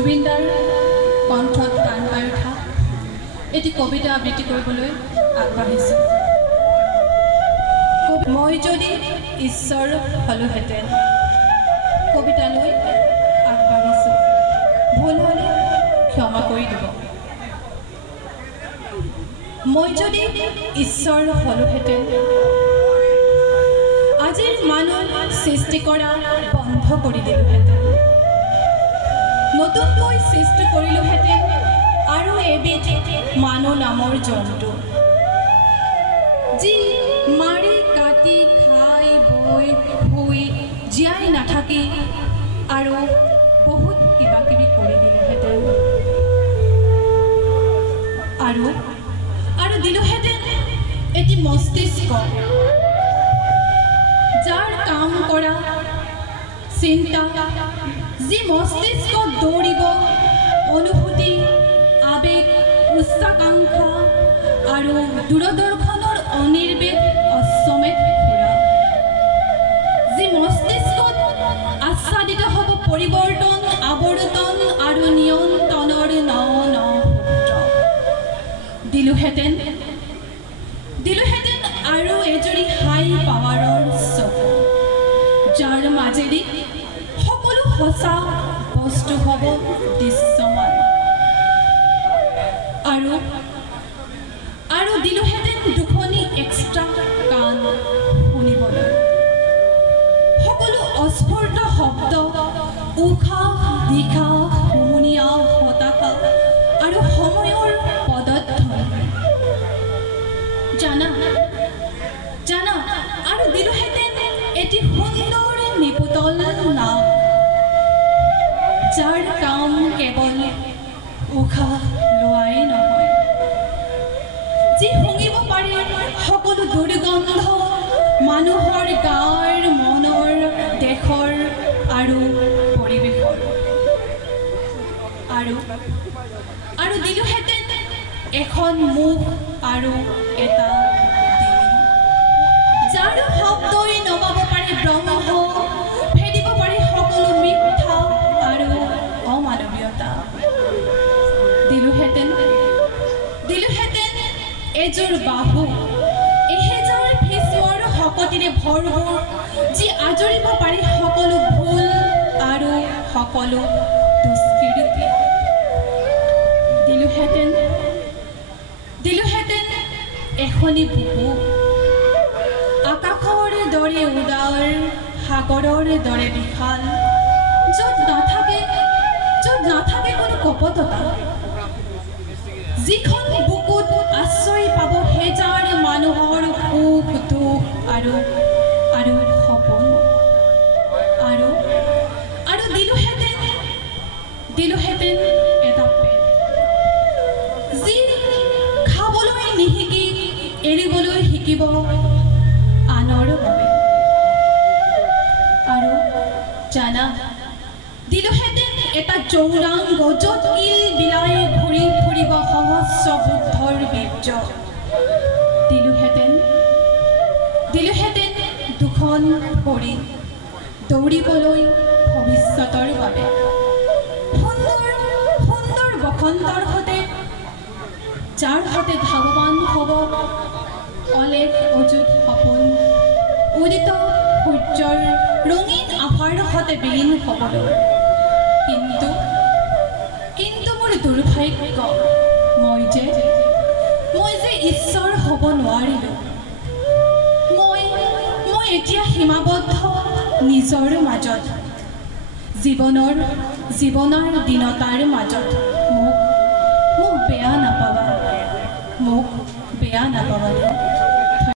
জুবিনদাৰ কণ্ঠত গান পাই উঠা এটি কবিতা আবৃত্তি কৰিবলৈ আগবাঢ়িছোঁ। মই যদি ঈশ্বৰ হলোহেঁতেন কবিতালৈ আগবাঢ়িছোঁ। ভুল হ'লে ক্ষমা কৰি দিব। মই যদি ঈশ্বৰ হলোহেঁতেন আজিৰ মানুহ সৃষ্টি কৰা বন্ধ কৰি দিলোহেঁতেন। নতুনকৈ সৃষ্টি কৰিলোহেঁতেন আৰু এবিধ মানুহ নামৰ জন্তু, যি মাৰি কাটি খাই বৈ শুই জীয়াই নাথাকি আৰু বহুত কিবা কিবি কৰি দিলেহেঁতেন আৰু দিলোহেঁতেন এটি মস্তিষ্ক, যাৰ কাম কৰা চিন্তা, যি মস্তিষ্ক দৌৰিব অনুভূতি, আবেগ, উচ্চাকাংক্ষা আৰু দূৰদৰ্শনৰ অনিৰ্বেদ অশ্বমেধ ঘোঁৰা, যি মস্তিষ্কত আচ্ছাদিত হ'ব পৰিৱৰ্তন, আৱৰ্তন আৰু নিয়ন্ত্ৰণৰ ন ন সূত্ৰ। দিলোহেঁতেন আৰু এজনী হাই পাৱাৰৰ চকু, যাৰ মাজেদি সকলো সঁচা বস্তু হ'ব দৃশ্যমান, আৰু দিলোহেঁতেন দুখনি এক্সট্ৰা কাণ শুনিবলৈ, সকলো অস্ফুট শব্দ, উশাহ নিশাহ, হুমুনিয়া হতাশা আৰু সময়ৰ পদধ্বনি জানা আৰু দিলোহেঁতেন এটি সুন্দৰ নিপুতল নাম, যাৰ কাম কেৱল উশাহ লোৱাই নহয়, যি শুঙিব পাৰে সকলো দুৰ্গন্ধ মানুহৰ গাৰ, মনৰ, দেশৰ আৰু পৰিৱেশৰ, আৰু দিলোহেঁতেন এখন মুখ আৰু এটা ডিঙি, যাৰ শব্দই নমাব পাৰে ব্ৰহ্ম, ভেদিব পাৰে সকলো মিথ্যা আৰু অমানৱীয়তা। দিলোহেঁতেন এযোৰ বাহু, এহেজাৰ ভীষ্মৰ শকতিৰে ভৰপূৰ, যি আজৰিব পাৰে সকলো ভুল আৰু সকলো দুষ্কৃতি। দিলোহেঁতেন এখনি বুকু, আকাশৰ দৰে উদাৰ, সাগৰৰ দৰে বিশাল, য'ত নাথাকে কোনো কপটতা, যিখন বুকুত আশ্ৰয় পাব হেজাৰ মানুহৰ সুখ দুখ আৰু সপোন। আৰু দিলোহেঁতেন এটা পেট, যি খাবলৈ নিশিকি এৰিবলৈ শিকিব আনৰ বাবে। আৰু দিলোহেঁতেন এটা যৌনাংগ, য'ত কিল বিলাই ঘূৰি ফুৰিব সহস্ৰ বুদ্ধৰ বীৰ্য। দিলোহেঁতেন দুখন ভৰি, দৌৰিবলৈ ভৱিষ্যতৰ বাবে, সুন্দৰ বসন্তৰ সতে, যাৰ সতে ধাৱমান হ'ব অলেখ অযুত সপোন, উদিত সূৰ্যৰ ৰঙীন আভাৰ সতে বিলীন হ'বলৈ। কিন্তু মোৰ দুৰ্ভাগ্য, মই যে ঈশ্বৰ হ'ব নোৱাৰিলোঁ। মই এতিয়া সীমাবদ্ধ নিজৰ মাজত, জীৱনৰ দীনতাৰ মাজত। মোক বেয়া নাপাবা দেই।